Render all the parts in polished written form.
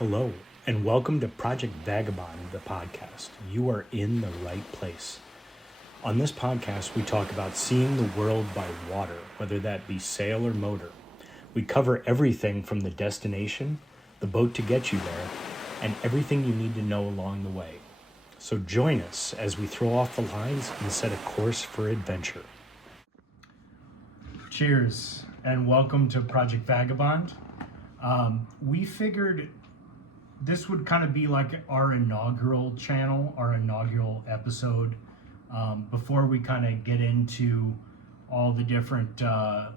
Hello, and welcome to Project Vagabond, the podcast. You are in the right place. On this podcast, we talk about seeing the world by water, whether that be sail or motor. We cover everything from the destination, the boat to get you there, and everything you need to know along the way. So join us as we throw off the lines and set a course for adventure. Cheers, and welcome to Project Vagabond. We figured this would kind of be like our inaugural channel, our inaugural episode, before we kind of get into all the different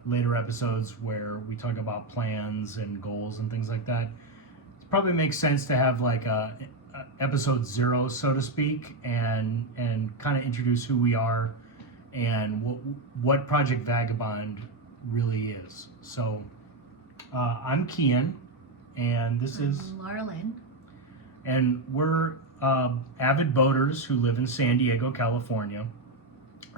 later episodes where we talk about plans and goals and things like that. It probably makes sense to have like a episode 0, so to speak, and kind of introduce who we are and what Project Vagabond really is. So I'm Kian, and this is Larlyn. And we're avid boaters who live in San Diego, California.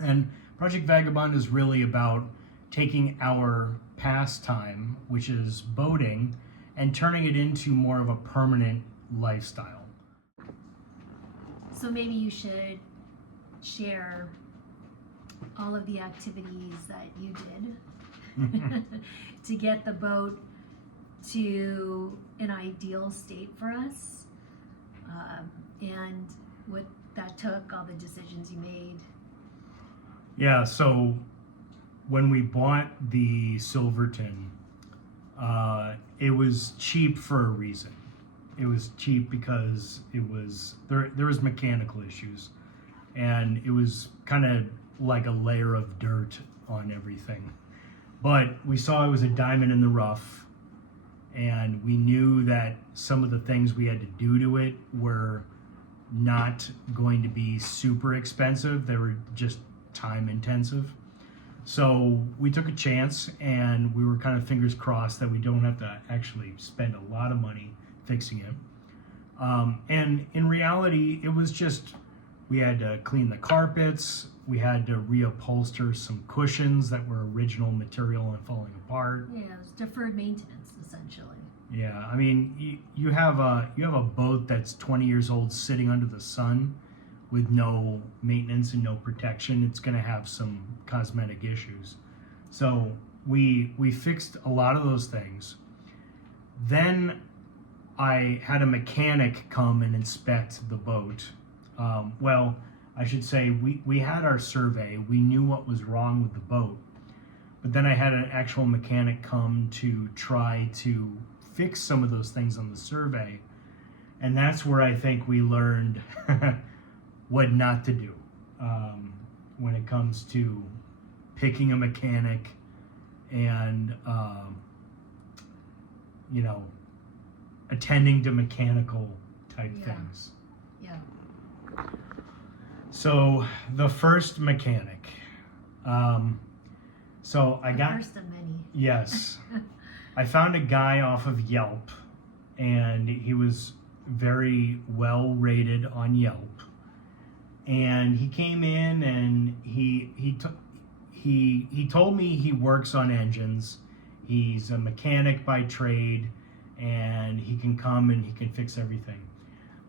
And Project Vagabond is really about taking our pastime, which is boating, and turning it into more of a permanent lifestyle. So maybe you should share all of the activities that you did to get the boat to an ideal state for us, and what that took, all the decisions you made. Yeah, so when we bought the Silverton, it was cheap for a reason. It was cheap because there was mechanical issues, and it was kind of like a layer of dirt on everything. But we saw it was a diamond in the rough, and we knew that some of the things we had to do to it were not going to be super expensive. They were just time intensive. So we took a chance, and we were kind of fingers crossed that we don't have to actually spend a lot of money fixing it. And in reality, it was just, we had to clean the carpets, we had to reupholster some cushions that were original material and falling apart. Yeah, it was deferred maintenance, essentially. Yeah, I mean, you have a boat that's 20 years old sitting under the sun with no maintenance and no protection. It's going to have some cosmetic issues. So we fixed a lot of those things. Then I had a mechanic come and inspect the boat. Well, I should say we had our survey. We knew what was wrong with the boat. But then I had an actual mechanic come to try to fix some of those things on the survey. And that's where I think we learned what not to do when it comes to picking a mechanic and, attending to mechanical type things. Yeah. So the first mechanic. So I got first of many. Yes. I found a guy off of Yelp, and he was very well rated on Yelp. And he came in, and he told me he works on engines. He's a mechanic by trade, and he can come and he can fix everything.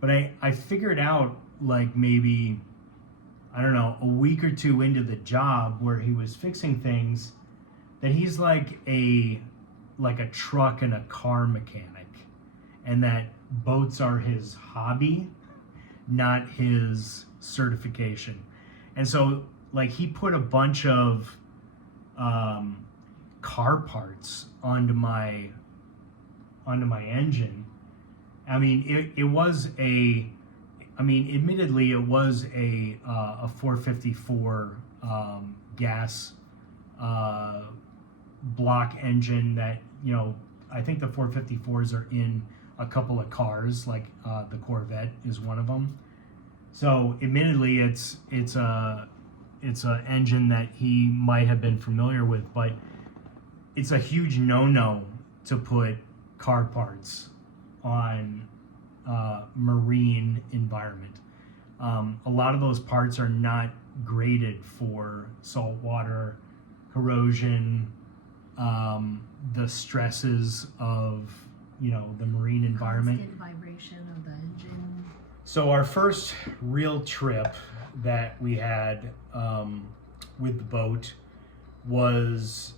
But I figured out, like, maybe, I don't know, a week or two into the job where he was fixing things, that he's like a truck and a car mechanic, and that boats are his hobby, not his certification. And so, like, he put a bunch of car parts onto my engine. I mean, admittedly, it was a 454 gas block engine that, I think the 454s are in a couple of cars, like the Corvette is one of them. So admittedly, it's a engine that he might have been familiar with, but it's a huge no-no to put car parts on marine environment. A lot of those parts are not graded for salt water, corrosion, the stresses of the marine environment. Constant vibration of the engine. So our first real trip that we had with the boat was,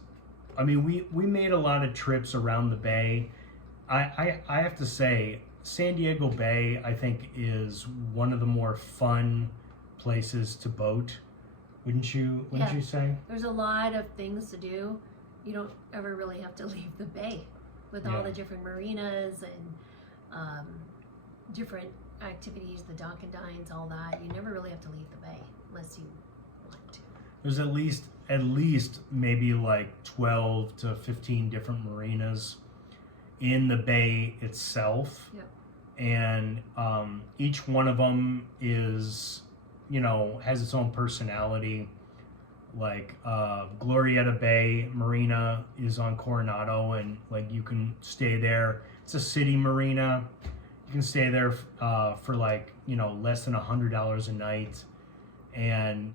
I mean, we made a lot of trips around the bay. I have to say, San Diego Bay, I think, is one of the more fun places to boat. Wouldn't you say? There's a lot of things to do. You don't ever really have to leave the bay with all the different marinas and different activities, the dock and dines, all that. You never really have to leave the bay unless you want to. There's at least maybe like 12 to 15 different marinas in the bay itself. Yep. And each one of them is, has its own personality. Like Glorieta Bay Marina is on Coronado, and like you can stay there. It's a city marina. You can stay there for like less than $100 a night. And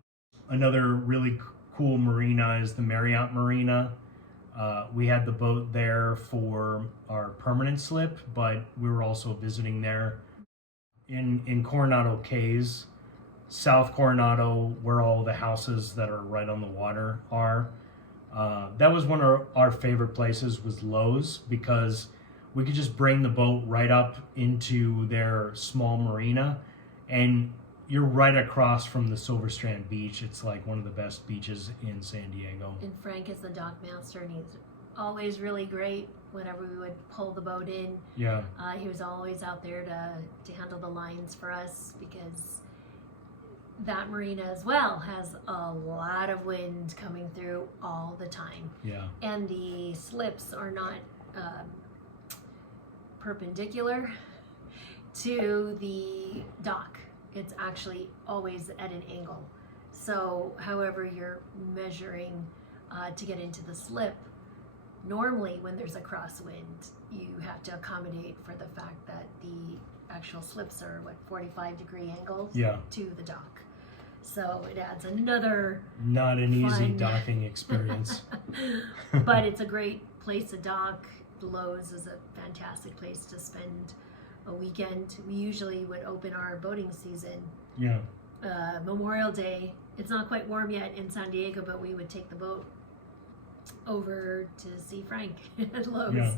another really cool marina is the Marriott Marina. We had the boat there for our permanent slip, but we were also visiting there in Coronado Cays, South Coronado, where all the houses that are right on the water are. That was one of our favorite places, was Lowe's, because we could just bring the boat right up into their small marina, and you're right across from the Silver Strand Beach. It's like one of the best beaches in San Diego. And Frank is the dock master, and he's always really great whenever we would pull the boat in. Yeah. He was always out there to handle the lines for us, because that marina as well has a lot of wind coming through all the time. Yeah. And the slips are not perpendicular to the dock. It's actually always at an angle. So however you're measuring to get into the slip, normally when there's a crosswind, you have to accommodate for the fact that the actual slips are 45-degree angles to the dock. So it adds another not an easy docking experience. But it's a great place to dock. Lowe's is a fantastic place to spend a weekend. We usually would open our boating season Memorial Day. It's not quite warm yet in San Diego, but we would take the boat over to see Frank at Lowe's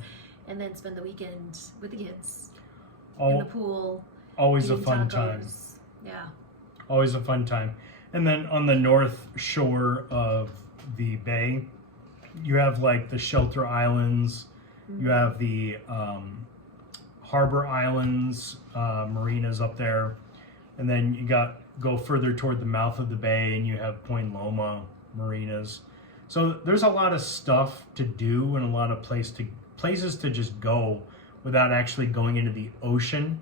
and then spend the weekend with the kids in the pool. Always a fun time. Yeah. Always a fun time. And then on the north shore of the bay, you have like the Shelter Islands. You have the Harbor Islands marinas up there, and then you go further toward the mouth of the bay, and you have Point Loma marinas. So there's a lot of stuff to do and a lot of places to just go without actually going into the ocean.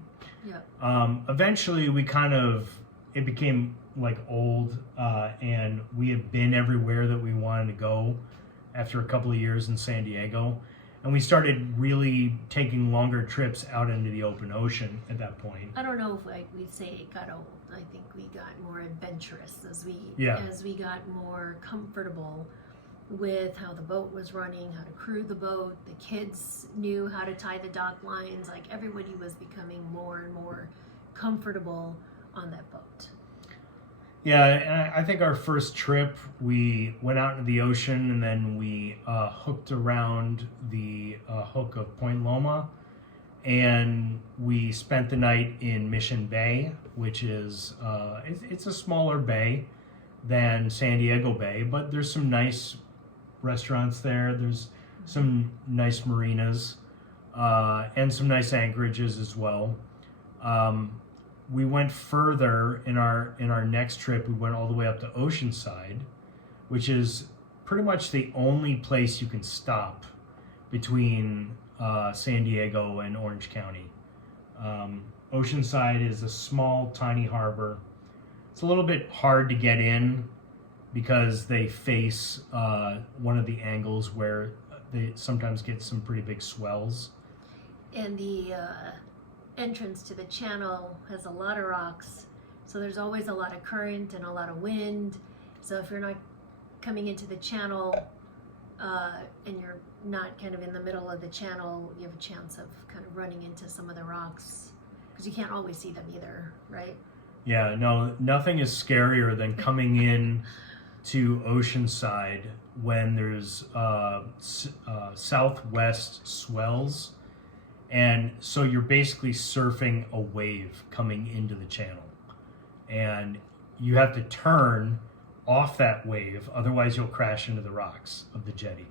Yeah. Eventually, it became like old, and we had been everywhere that we wanted to go after a couple of years in San Diego. And we started really taking longer trips out into the open ocean at that point. I don't know if we'd say it got old. I think we got more adventurous as we got more comfortable with how the boat was running, how to crew the boat. The kids knew how to tie the dock lines. Like everybody was becoming more and more comfortable on that boat. Yeah, and I think our first trip, we went out into the ocean, and then we hooked around the hook of Point Loma, and we spent the night in Mission Bay, which is it's a smaller bay than San Diego Bay, but there's some nice restaurants there. There's some nice marinas and some nice anchorages as well. We went further in our next trip. We went all the way up to Oceanside, which is pretty much the only place you can stop between San Diego and Orange County. Oceanside is a small, tiny harbor. It's a little bit hard to get in because they face one of the angles where they sometimes get some pretty big swells. And the entrance to the channel has a lot of rocks, so there's always a lot of current and a lot of wind. So if you're not coming into the channel and you're not kind of in the middle of the channel, you have a chance of kind of running into some of the rocks because you can't always see them either, right? Yeah, no, nothing is scarier than coming in to Oceanside when there's southwest swells, and so you're basically surfing a wave coming into the channel, and you have to turn off that wave, otherwise you'll crash into the rocks of the jetty.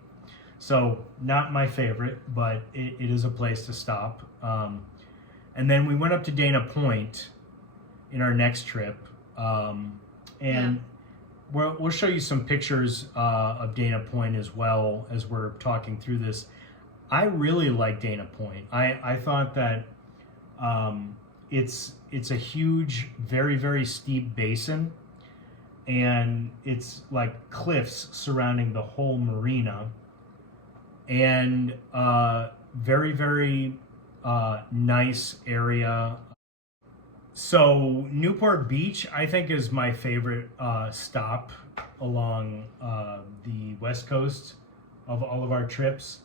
So not my favorite, but it is a place to stop. And then we went up to Dana Point in our next trip, and we'll show you some pictures of Dana Point as well as we're talking through this. I really like Dana Point. I thought that it's a huge, very, very steep basin, and it's like cliffs surrounding the whole marina, and very, very nice area. So Newport Beach, I think, is my favorite stop along the west coast of all of our trips.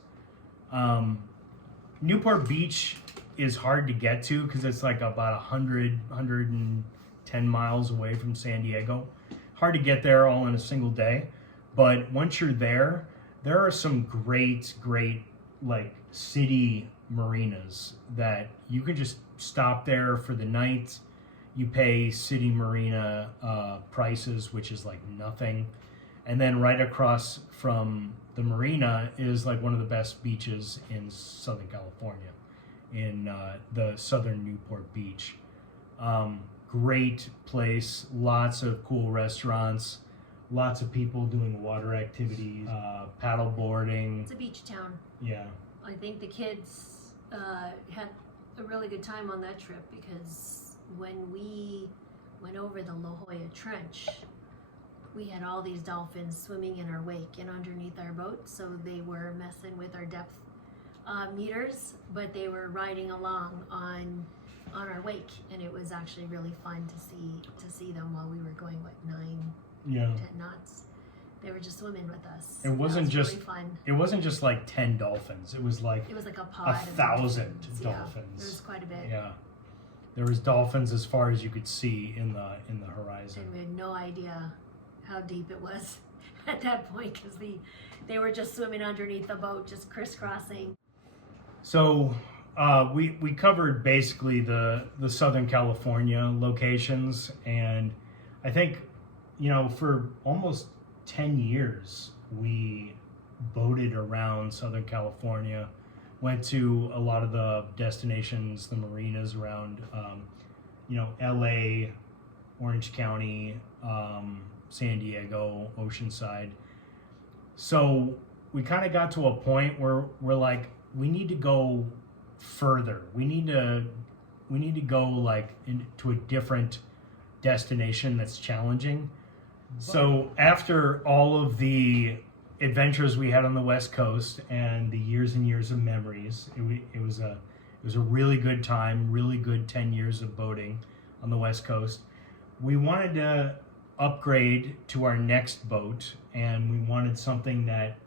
Newport Beach is hard to get to because it's like about 110 miles away from San Diego. Hard to get there all in a single day. But once you're there are some great like city marinas that you can just stop there for the night. You pay city marina prices, which is like nothing. And then right across from the marina is like one of the best beaches in Southern California, in the southern Newport Beach. Great place, lots of cool restaurants, lots of people doing water activities, paddle boarding. It's a beach town. Yeah. I think the kids had a really good time on that trip because when we went over the La Jolla Trench, we had all these dolphins swimming in our wake and underneath our boat, so they were messing with our depth meters, but they were riding along on our wake, and it was actually really fun to see them while we were going 10 knots. They were just swimming with us. It wasn't just really fun. It wasn't just like 10 dolphins. It was like a pod 1,000 dolphins. Yeah, there was quite a bit. Yeah, there was dolphins as far as you could see in the horizon. And we had no idea how deep it was at that point because they were just swimming underneath the boat, just crisscrossing. So we covered basically the Southern California locations, and I think, for almost 10 years we boated around Southern California, went to a lot of the destinations, the marinas around LA, Orange County, San Diego, Oceanside. So we kind of got to a point where we're like, we need to go further. We need to go like to a different destination that's challenging. So after all of the adventures we had on the West Coast and the years and years of memories, it was a really good time, really good 10 years of boating on the West Coast. We wanted to upgrade to our next boat, and we wanted something that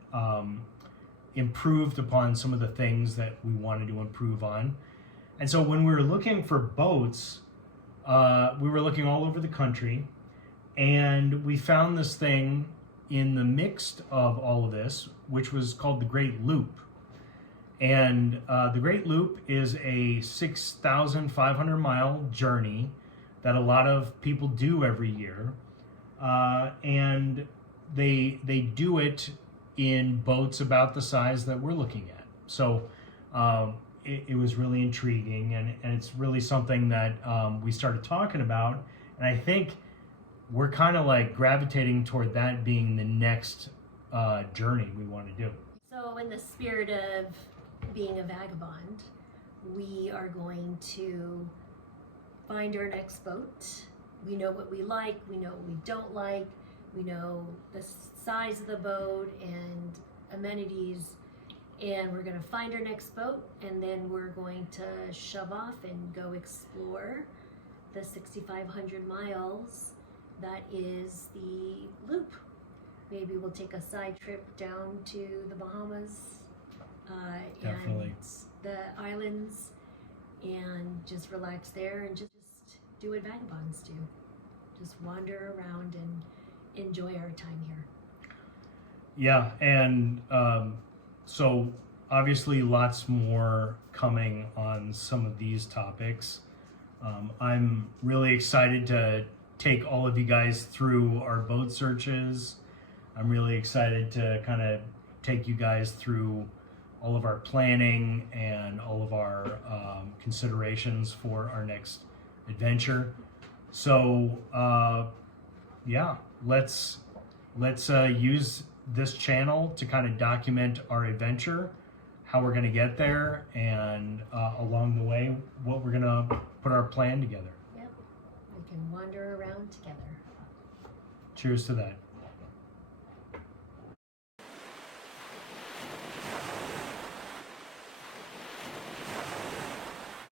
improved upon some of the things that we wanted to improve on. And so when we were looking for boats, we were looking all over the country, and we found this thing in the mix of all of this, which was called the Great Loop. And the Great Loop is a 6,500 mile journey that a lot of people do every year. And they do it in boats about the size that we're looking at. So it was really intriguing, and it's really something that we started talking about. And I think we're kind of like gravitating toward that being the next journey we want to do. So in the spirit of being a vagabond, we are going to find our next boat. We know what we like, we know what we don't like, we know the size of the boat and amenities, and we're going to find our next boat, and then we're going to shove off and go explore the 6,500 miles that is the loop. maybe we'll take a side trip down to the Bahamas Definitely. and the islands, and just relax there and just do what vagabonds do. Just wander around and enjoy our time here. Yeah, and so obviously lots more coming on some of these topics. I'm really excited to take all of you guys through our boat searches. I'm really excited to kind of take you guys through all of our planning and all of our considerations for our next adventure. So yeah, let's use this channel to kind of document our adventure, how we're going to get there, and along the way, what we're going to put our plan together. Yep, we can wander around together. Cheers to that.